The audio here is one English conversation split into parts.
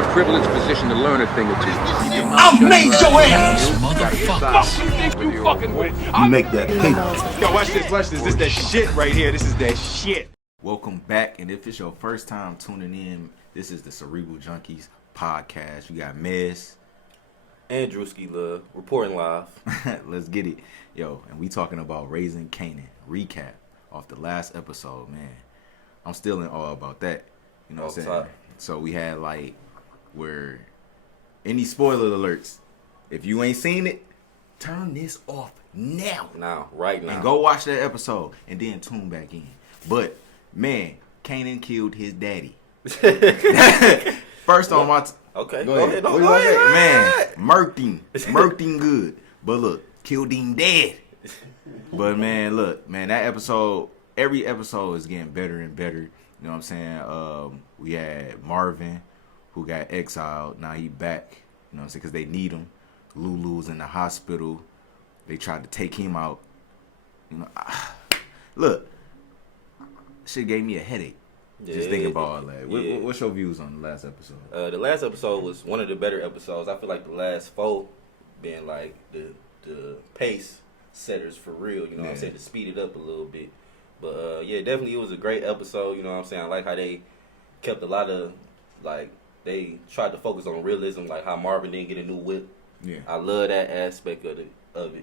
a privileged position to learn a thing or two. I'll made your ass! Motherfucker. You think you fucking with? You make that paper. Yo, watch this. This is that shit right here. This is that shit. Welcome back, and if it's your first time tuning in, this is the Cerebral Junkies podcast. We got Mez and Drewski Love reporting live. Let's get it, yo. And we talking about Raising Kanan recap off the last episode, man. I'm still in awe about that. You know what I'm saying? So we had where any spoiler alerts. If you ain't seen it, turn this off now. Right now, and go watch that episode, and then tune back in. But man, Kanan killed his daddy. First on my okay, go ahead. Go ahead. Man, murked him good. But look, killed him dead. But man, look, man, that episode, every episode is getting better and better. You know what I'm saying? We had Marvin, who got exiled. Now he back. You know what I'm saying? Because they need him. Lulu's in the hospital. They tried to take him out. You know, look, shit gave me a headache. Just thinking about all that. Yeah. What's your views on the last episode? The last episode was one of the better episodes. I feel like the last four being like the pace setters for real. You know what I'm saying? To speed it up a little bit. But yeah, definitely it was a great episode. You know what I'm saying? I like how they kept a lot of they tried to focus on realism, like how Marvin didn't get a new whip. Yeah, I love that aspect of it.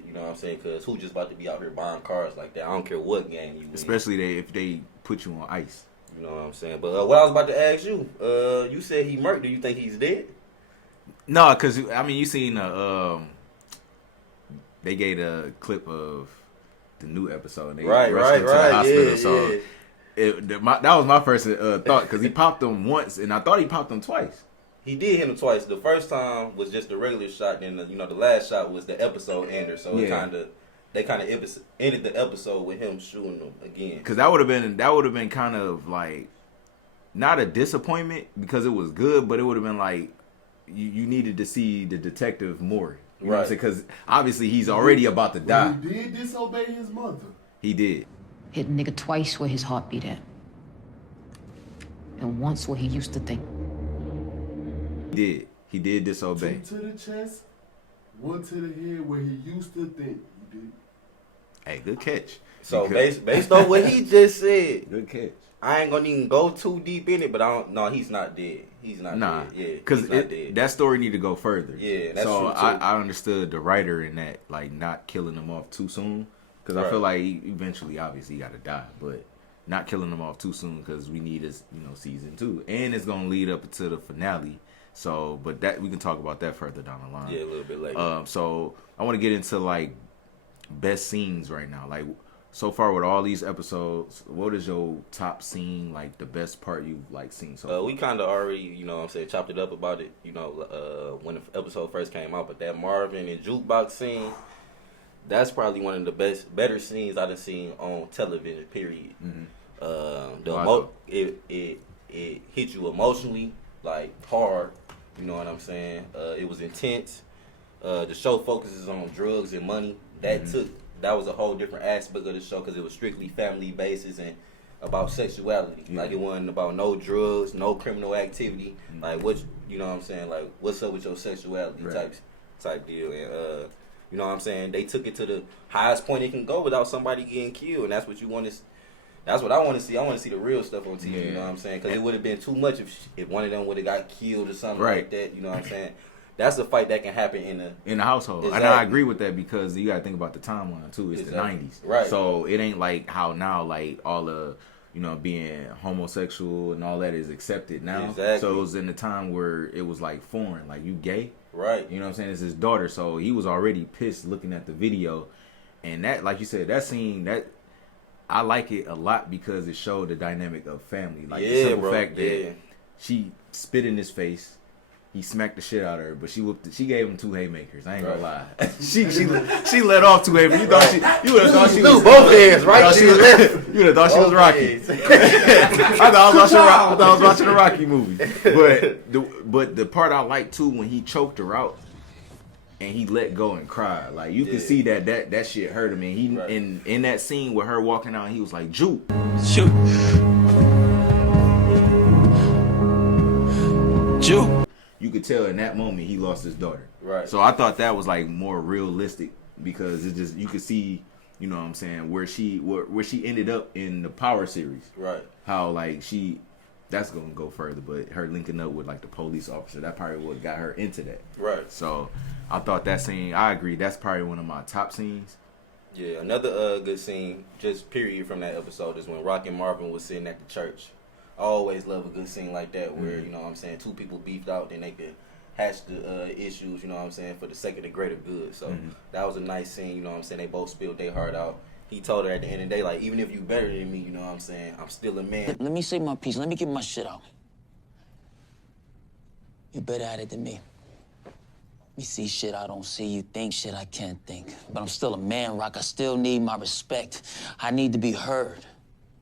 You know what I'm saying? Because who just about to be out here buying cars like that? I don't care what game you win. Especially if they put you on ice. You know what I'm saying? But what I was about to ask you, you said he murked. Do you think he's dead? No, because I mean, you seen they gave a clip of the new episode. And they rushed him to the hospital. That was my first thought, because he popped him once, and I thought he popped him twice. He did hit him twice. The first time was just the regular shot, and the last shot was the episode ender. So they kind of ended the episode with him shooting him again. Because that would have been kind of like not a disappointment, because it was good, but it would have been like you needed to see the detective more. You know what I'm saying? Because obviously he's already about to die. He did disobey his mother. He did. Hit a nigga twice where his heart beat at. And once where he used to think. He did disobey. 2 to the chest, 1 to the head where he used to think. He did. Hey, good catch. So based on what he just said, good catch. I ain't gonna even go too deep in it, but no, he's not dead. He's not dead. Yeah, because that story need to go further. Yeah, that's so true too. I understood the writer in that, like, not killing him off too soon, because I feel like eventually, obviously, he got to die, but not killing him off too soon, because we need his, season 2, and it's gonna lead up to the finale. So, but that we can talk about that further down the line. Yeah, a little bit later. So I want to get into best scenes right now. Like, so far with all these episodes, what is your top scene, like the best part you've seen so far? We kind of already, chopped it up about it, when the episode first came out. But that Marvin and jukebox scene, that's probably one of the better scenes I've seen on television. Period. Mm-hmm. It hit you emotionally, hard. You know what I'm saying? It was intense. The show focuses on drugs and money. That was a whole different aspect of the show, because it was strictly family basis and about sexuality. Yeah. It wasn't about no drugs, no criminal activity. What, you know what I'm saying? What's up with your sexuality type deal. And you know what I'm saying? They took it to the highest point it can go without somebody getting killed, and that's what you want to. That's what I want to see. I want to see the real stuff on TV. Yeah. You know what I'm saying? Because it would have been too much if one of them would have got killed or something like that. You know what I'm saying? That's a fight that can happen in the household. Exactly. And I agree with that, because you got to think about the timeline too. It's the 90s. Right. So it ain't like how now, all the, being homosexual and all that is accepted now. Exactly. So it was in the time where it was foreign. You gay. Right. You know what I'm saying? It's his daughter. So he was already pissed looking at the video. And that, like you said, that scene, that I like it a lot, because it showed the dynamic of family. The simple fact that she spit in his face. He smacked the shit out of her, but she gave him 2 haymakers. I ain't gonna lie. she let off 2 haymakers. You would have thought she was both hands, right? You would have thought she was Rocky. I thought I was watching a Rocky movie. But the part I liked too, when he choked her out and he let go and cried. You could see that shit hurt him. And he in that scene with her walking out, he was like, "Juke, shoot, Juke." you could tell in that moment he lost his daughter. Right. So I thought that was like more realistic because it just you could see, you know what I'm saying, where she ended up in the Power series. Right. How like that's gonna go further, but her linking up with like the police officer, that probably what got her into that. Right. So I thought that scene, I agree, that's probably one of my top scenes. Yeah, another good scene, just period from that episode is when Rock and Marvin was sitting at the church. I always love a good scene like that where, you know what I'm saying, two people beefed out, then they could hatch the issues, you know what I'm saying, for the sake of the greater good. So that was a nice scene, you know what I'm saying, they both spilled their heart out. He told her at the end of the day, like, even if you better than me, you know what I'm saying, I'm still a man. Let me say my piece. Let me get my shit out. You better at it than me. You see shit I don't see. You think shit I can't think. But I'm still a man, Rock. I still need my respect. I need to be heard.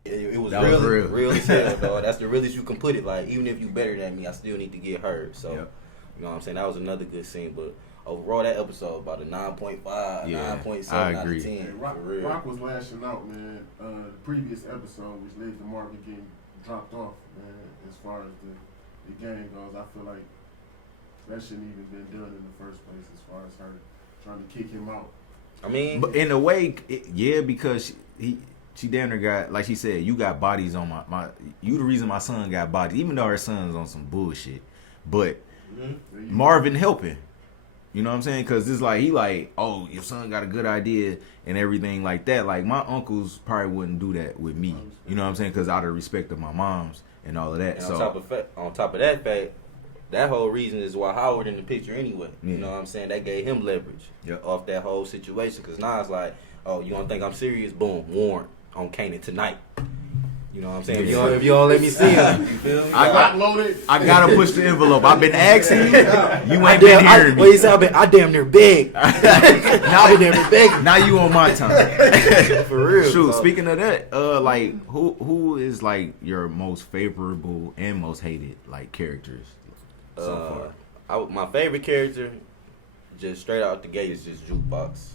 It was That was real. real. Real as hell, dog. That's the realest you can put it. Like, even if you better than me, I still need to get heard. So, Yep. you know what I'm saying? That was another good scene. But overall, that episode, about a 9.5, Yeah, 9.7 I out agree. of 10. Hey, For real. Rock was lashing out, man. The previous episode, which led to Marvin getting dropped off, man. As far as the game goes, I feel like that shouldn't even been done in the first place. As far as her trying to kick him out. I mean, But in a way, yeah, because she damn near got, like she said, you got bodies on my you the reason my son got bodies, even though her son's on some bullshit. But Marvin helping. You know what I'm saying? Because it's like, he like, oh, your son got a good idea and everything like that. Like, my uncles probably wouldn't do that with me. You know what I'm saying? Because out of respect of my moms and all of that. and So on top of that fact, that whole reason is why Howard in the picture anyway. You Yeah. know what I'm saying? That gave him leverage off that whole situation. Because now it's like, oh, you don't think I'm serious? Boom, warrant on Kanan tonight. You know what I'm saying? If you don't let me see him, you feel me? I gotta push the envelope. I've been asking you. You ain't been hearing me. Well, you said I damn near big. now I damn near big. Now you on my time. For real. Shoot, so. speaking of that, like who is like your most favorable and most hated like characters so far? My favorite character, just straight out the gate, is just Jukebox.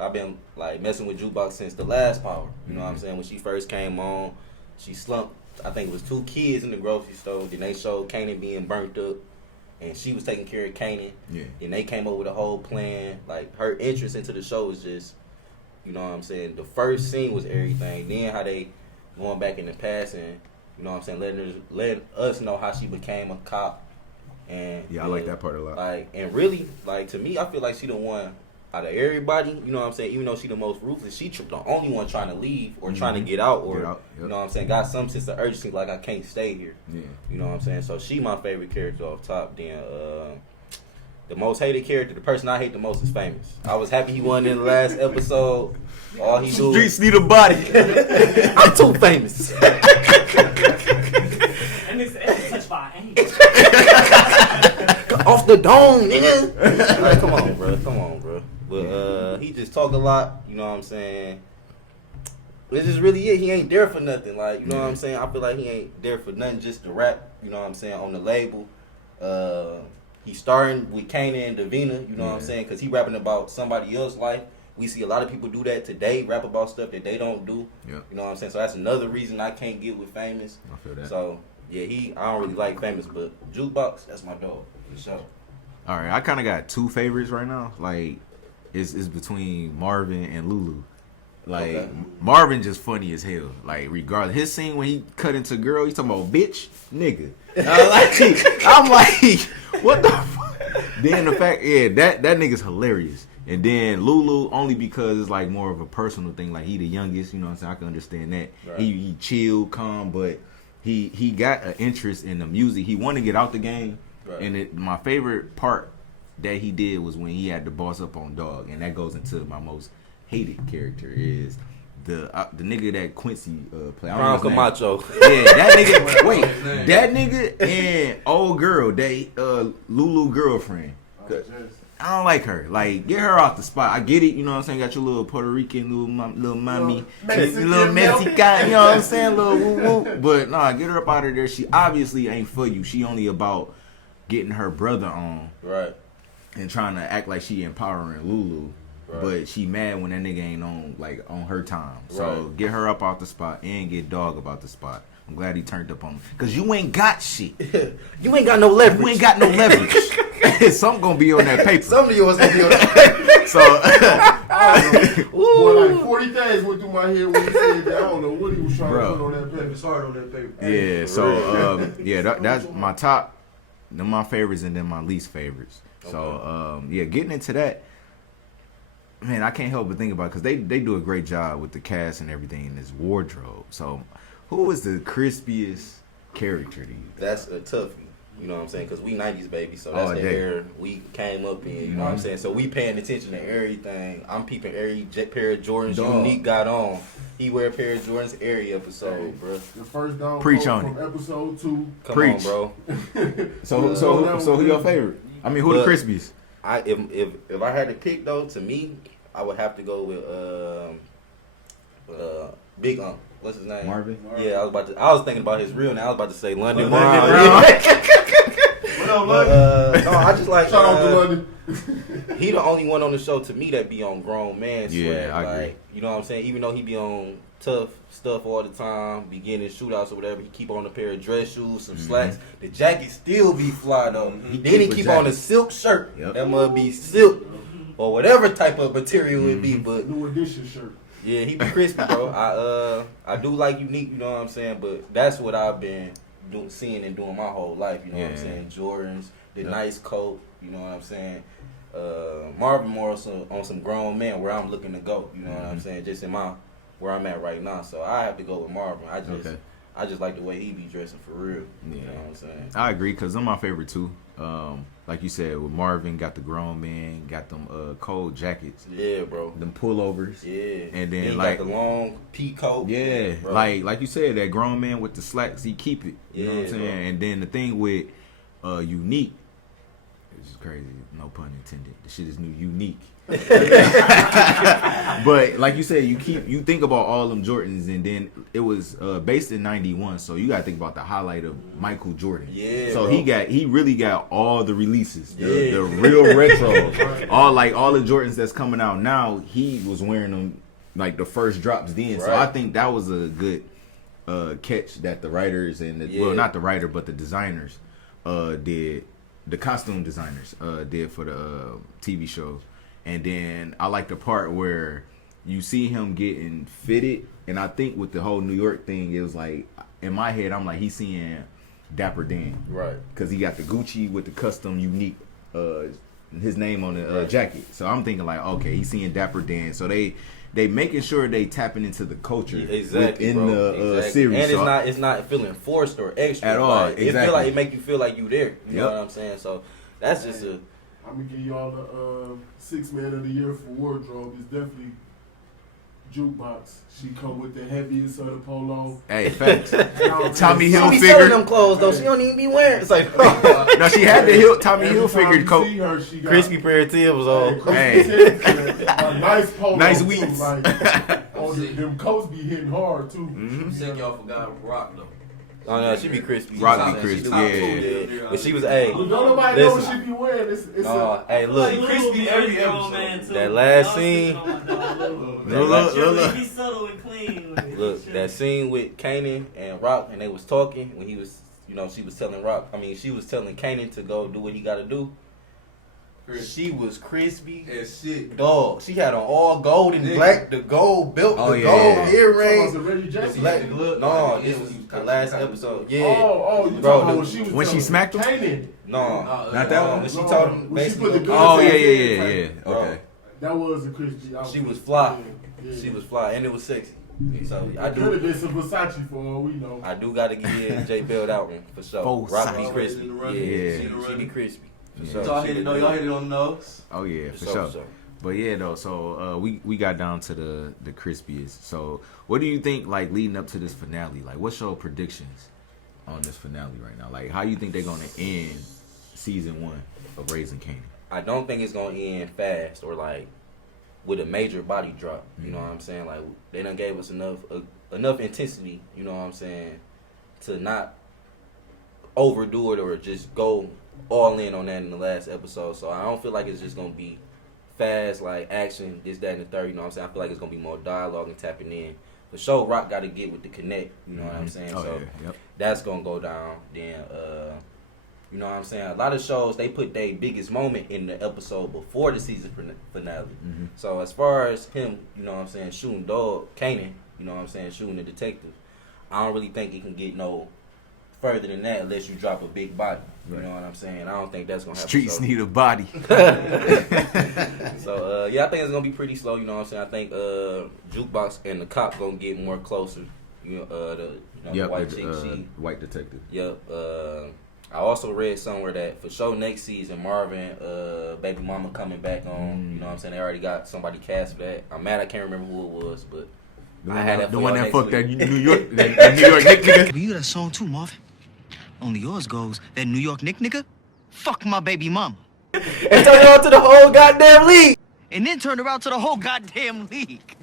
I've been like messing with Jukebox since the last Power. You know what I'm saying? When she first came on, she slumped. I think it was 2 kids in the grocery store. Then they showed Kanan being burnt up, and she was taking care of Kanan. Yeah. Then they came up with a whole plan. Like, her entrance into the show was just, you know what I'm saying? The first scene was everything. Then how they going back in the past and, you know what I'm saying, letting us know how she became a cop. And Yeah, I like that part a lot. Like, and really, like, to me, I feel like she the one out of everybody, you know what I'm saying, even though she the most ruthless, she the only one trying to leave or trying to get out or, Get out, yep. you know what I'm saying, got some sense of urgency, like, I can't stay here. Yeah. You know what I'm saying? So she my favorite character off top. Then the most hated character, the person I hate the most is Famous. I was happy he won in the last episode. All he do Streets need a body. I'm too famous. And it's touched by angels. Off the dome, nigga. Like, come on, bro. But he just talk a lot. You know what I'm saying? It's just really it. He ain't there for nothing. Like, you know what I'm saying? I feel like he ain't there for nothing, just to rap. You know what I'm saying? On the label. He's starting with Kanan and Davina. You know what I'm saying? Because he rapping about somebody else's life. We see a lot of people do that today, rap about stuff that they don't do. Yeah. You know what I'm saying? So that's another reason I can't get with Famous. I feel that. So, yeah, I don't really like Famous, but Jukebox, that's my dog, for sure. All right, I kind of got 2 favorites right now. Like, it's between Marvin and Lulu. Like, Okay. Marvin just funny as hell. Like, regardless, his scene when he cut into girl, he's talking about bitch, nigga. I'm like, what the fuck? Then the fact, that nigga's hilarious. And then Lulu, only because it's like more of a personal thing. Like, he the youngest, you know what I'm saying? I can understand that. Right. He chill, calm, but he got an interest in the music. He wanted to get out the game. Right. And my favorite part that he did was when he had to boss up on Dog. And that goes into my most hated character is the nigga that Quincy played. Ron Camacho. Yeah, that nigga. Wait, that nigga and old girl, Lulu girlfriend. I don't like her. Like, get her off the spot. I get it, you know what I'm saying? Got your little Puerto Rican, little mommy, little Mexican, you know what I'm saying? Little woo woo. But nah, get her up out of there. She obviously ain't for you. She only about getting her brother on. Right. And trying to act like she empowering Lulu. Right. But she mad when that nigga ain't on her time. So Right. get her up off the spot and get Dog about the spot. I'm glad he turned up on me. Because you ain't got shit. You ain't got no leverage. You ain't got no leverage. Something going to be on that paper. Some of yours gonna be on that. So, Boy, like 40 things went through my head when he said that. I don't know what he was trying to put on that paper. It's hard on that paper. yeah, so, that's my top, them my favorites and then my least favorites. So, getting into that, man, I can't help but think about it because they do a great job with the cast and everything in this wardrobe. So, who is the crispiest character to you? That's a toughie. You know what I'm saying? Because we 90s baby, so that's the era we came up in. You know what I'm saying? So we paying attention to everything. I'm peeping every pair of Jordans Unique got on. He wear a pair of Jordans every episode, bro. The first down Preach on from episode 2. Come on, bro. So who your favorite? I mean, who the crispiest? If I had to pick though, to me, I would have to go with Big What's his name? Marvin? Yeah, I was thinking about his real name. I was about to say London Brown. Brown. What up, London? No, I just like Shout out to London. He the only one on the show to me that be on grown man swag. Yeah, I agree. Like, you know what I'm saying? Even though he be on tough stuff all the time, be getting in shootouts or whatever, he keep on a pair of dress shoes, some slacks. The jacket still be fly though. Then he keep on a silk shirt. Yep. That must be silk or whatever type of material it be. But New edition shirt. yeah, he be crispy, bro. I do like Unique, you know what I'm saying? But that's what I've been seeing and doing my whole life, you know what I'm saying? Jordans, the nice coat, you know what I'm saying? Marvin more on some grown man where I'm looking to go, you know what I'm saying? Just in where I'm at right now. So I have to go with Marvin. I just like the way he be dressing for real. You know what I'm saying? I agree because I'm my favorite too. Like you said, with Marvin, got the grown man, got them cold jackets. Yeah, bro. Them pullovers. Yeah. And then he like got the long peacoat. Yeah, bro. like you said, that grown man with the slacks, he keep it. You know what I'm saying? Bro. And then the thing with Unique, which is crazy, no pun intended. The shit is new, unique. But like you said, you think about all them Jordans, and then it was based in '91, so you gotta think about the highlight of Michael Jordan. Yeah. So bro. he really got all the releases, the real retro, all the Jordans that's coming out now. He was wearing them like the first drops then. So I think that was a good catch that the writers and well, not the writer but the designers did. The costume designers did for the TV show. And then I like the part where you see him getting fitted, and I think with the whole New York thing, it was like in my head, I'm like he's seeing Dapper Dan, right? Because he got the Gucci with the custom Unique, his name on the jacket. So I'm thinking like, okay, he's seeing Dapper Dan. So they making sure they tapping into the culture within the series. And it's not feeling forced or extra at all. Like, exactly. It feel like it make you feel like you there. You know what I'm saying? So that's just a. I'm gonna give y'all the 6 Man of the Year for wardrobe. It's definitely Jukebox. She come with the heaviest of the polo. Hey, facts. Tommy She Hilfiger. be selling them clothes though. She don't even be wearing. It's like no, she had the Tommy Hilfiger coat. Her, she got crispy pair of Timbs on. Hey. A nice polo. Nice too, weeds. Like, them coats be hitting hard too. Mm-hmm. Think y'all forgot Rock though. Oh no, she be crispy. Rock be crispy, yeah. But she was don't nobody know what she be wearing. Hey, look, Like, crispy every episode. Man, too. That last scene. Look. Be subtle and clean. Look, that scene with Kanan and Rock, and they was talking when he was, she was telling she was telling Kanan to go do what he got to do. She was crispy as shit. Dog. She had on all gold and black, the gold belt, Oh, the yeah. gold earrings. The Black, no, Yeah, this was when you the was last touching episode. You Yeah. talking Bro, about when she was when she smacked him? Kanan. No, Not that one? When she told him When she basically. put the gun Oh to yeah, his yeah, head, yeah, yeah. Okay. That was a crispy outfit. She was fly. Yeah. She was fly, and it was sexy. So I Could have do. been some Versace for all we know. I do got to give J Bell that one for sure. Full Rock be size. crispy. Yeah. Yeah, she be crispy. For sure. Y'all She hit it. be No, y'all hit it on the nose. Oh yeah, for sure. But yeah, though. So we got down to the crispiest. So what do you think like leading up to this finale? Like, what's your predictions on this finale right now? Like, how you think they're gonna end season 1 of Raising Kanan? I don't think it's gonna end fast or like with a major body drop. You know what I'm saying? Like they done gave us enough intensity. You know what I'm saying, to not overdo it or just go all in on that in the last episode. So I don't feel like it's just gonna be fast like action, this, that, and the third. You know what I'm saying? I feel like it's gonna be more dialogue and tapping in the show Rock got to get with the connect. You know what I'm saying? Oh, So yeah. Yep. that's gonna go down. Then you know what I'm saying? A lot of shows they put their biggest moment in the episode before the season finale. So as far as him, you know what I'm saying, shooting dog Kanan, you know what I'm saying, shooting the detective, I don't really think it can get no further than that unless you drop a big body. You know what I'm saying? I don't think that's gonna happen. Streets need a body. So yeah, I think it's gonna be pretty slow. You know what I'm saying? I think Jukebox and the cop gonna get more closer. The white chick, white detective. Yep. I also read somewhere that for sure next season Marvin, baby mama coming back on. You know what I'm saying? They already got somebody cast for that. I'm mad I can't remember who it was, but I had that. The for one y'all that next fucked week. that New York, that New York Nick nigga. But you that song too, Marvin. Only yours goes, that New York Nick nigga, fuck my baby mama. And turn it on to the whole goddamn league. And then turn around to the whole goddamn league.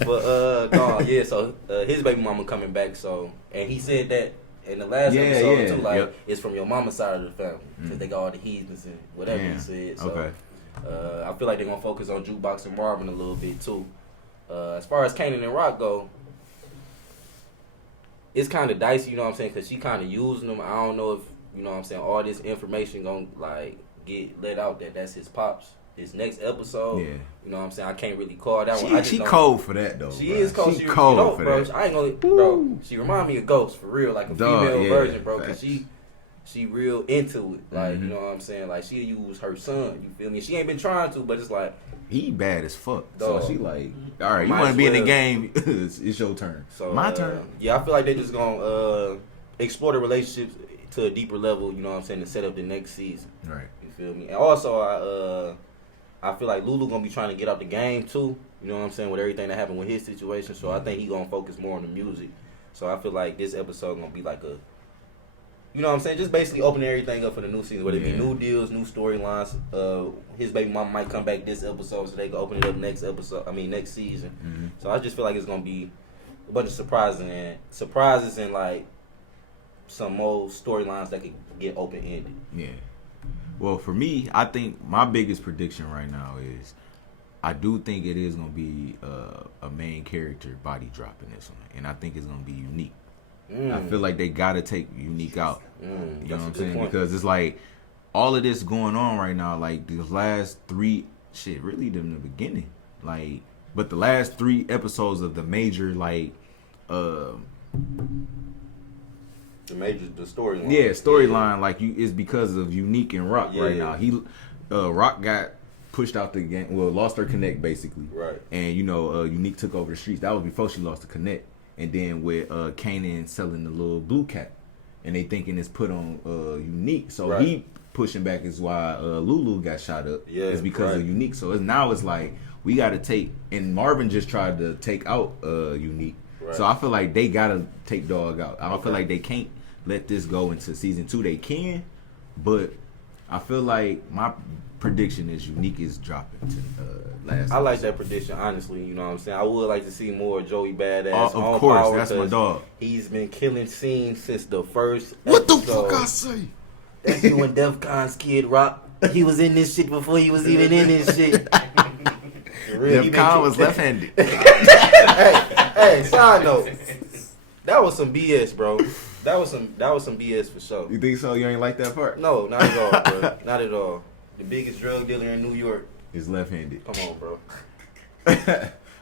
But no, yeah. So his baby mama coming back. So and he said that in the last episode too, like it's from your mama's side of the family because they got all the heathens and whatever he said. So I feel like they're gonna focus on Jukebox and Marvin a little bit too. As far as Kanan and Rock go, it's kind of dicey, you know what I'm saying? Because she kind of using them. I don't know if, you know what I'm saying, all this information gonna like get let out that that's his pops. His next episode, you know what I'm saying? I can't really call that one. She cold for that though. She bro. is cold. She cold for bro, that. I ain't gonna, bro. She remind me of Ghost for real, like a female version, bro. Cause she real into it, like you know what I'm saying? Like she use her son. You feel me? She ain't been trying to, but it's like he bad as fuck. Dog. So she like, all right, you want to be in the game? It's your turn. So my turn. Yeah, I feel like they just gonna explore the relationships to a deeper level. You know what I'm saying? To set up the next season. Right. You feel me? And also, I feel like Lulu gonna be trying to get out the game too. You know what I'm saying? With everything that happened with his situation, so I think he gonna focus more on the music. So I feel like this episode gonna be like a, you know what I'm saying? Just basically opening everything up for the new season. Whether it be new deals, new storylines. His baby mama might come back this episode, so they can open it up next season. So I just feel like it's gonna be a bunch of surprises and like some more storylines that could get open ended. Yeah. Well, for me, I think my biggest prediction right now is I do think it is gonna be a main character body drop in this one, and I think it's gonna be Unique. I feel like they gotta take Unique out. You know what I'm saying? Point. Because it's like all of this going on right now, like the last three really in the beginning. Like but the last 3 episodes of the major the storyline. Yeah, storyline like is because of Unique and Rock right now. He Rock got pushed out the game, lost her connect basically. Right. And Unique took over the streets. That was before she lost the connect. And then with Kanan selling the little blue cap, and they thinking it's put on Unique, so he pushing back is why Lulu got shot up. Yeah, it's because of Unique. So now it's like we got to take, and Marvin just tried to take out Unique. Right. So I feel like they gotta take Dog out. I don't feel like they can't let this go into season 2. They can, but I feel like my prediction is Unique is dropping to last. I like that prediction, honestly. You know what I'm saying? I would like to see more Joey Badass. Of course, that's my dog. He's been killing scenes since the first What episode. the fuck I say? That's you and Defcon's Kid Rock. He was in this shit before he was even in this shit. Defcon was left-handed. Hey, side note. That was some BS, bro. That was some BS for sure. You think so? You ain't like that part? No, not at all, bro. Not at all. The biggest drug dealer in New York is left-handed. Come on, bro.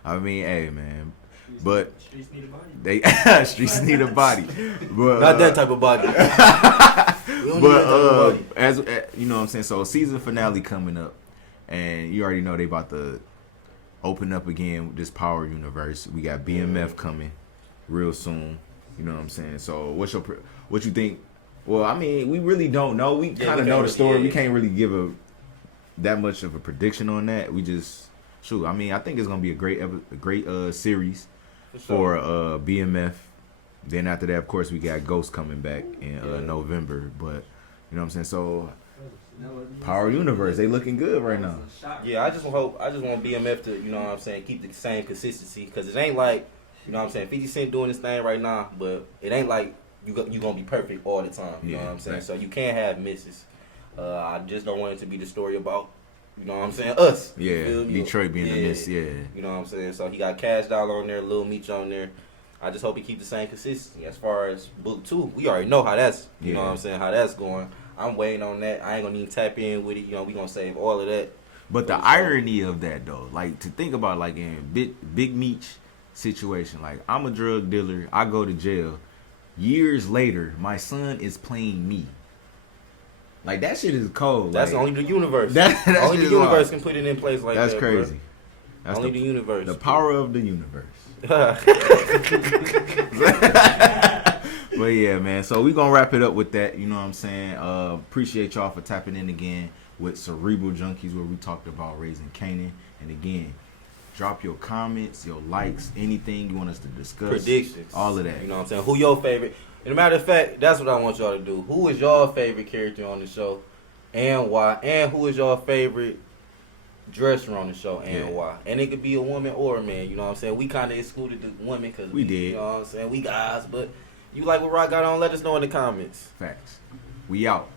I mean, hey, man. But streets need a body. Streets need a body. But, not that type of body. But as you know what I'm saying, so season finale coming up, and you already know they about to open up again with this Power Universe. We got BMF coming real soon. You know what I'm saying? So what you think? Well, I mean, we really don't know. We kind of know the story. We can't really give that much of a prediction on that. We just I mean, I think it's gonna be a great series for BMF. Then after that, of course, we got Ghost coming back in November. But you know what I'm saying? So Power Universe, they looking good right now. Yeah, I just want BMF to, you know what I'm saying, keep the same consistency, because it ain't like, you know what I'm saying, 50 Cent doing this thing right now, but it ain't like you gonna be perfect all the time. You know what I'm saying? Right. So you can't have misses. I just don't want it to be the story about You know what I'm saying? Us. You Yeah, feel me? Detroit being the miss. Yeah. You know what I'm saying? So he got Cash Dollar on there, Lil Meech on there. I just hope he keep the same consistency. As far as book 2, we already know how that's, you know what I'm saying, how that's going. I'm waiting on that. I ain't gonna even tap in with it. You know, we gonna save all of that. But the irony of that though, like to think about, like in Big Meech situation, like I'm a drug dealer, I go to jail. Years later, my son is playing me. Like that shit is cold. That's like, only the universe. That only the shit is universe wild. can put it in place like That's that. crazy. Bro. That's only the universe. The power of the universe. But yeah, man. So we gonna wrap it up with that. You know what I'm saying? Appreciate y'all for tapping in again with Cerebral Junkies, where we talked about raising Canaan. And again, drop your comments, your likes, anything you want us to discuss. Predictions. All of that. You know what I'm saying? Who your favorite? And a matter of fact, that's what I want y'all to do. Who is your favorite character on the show and why? And who is your favorite dresser on the show and why? And it could be a woman or a man. You know what I'm saying? We kind of excluded the women because we did. You know what I'm saying? We guys, but you like what Rock got on? Let us know in the comments. Facts. We out.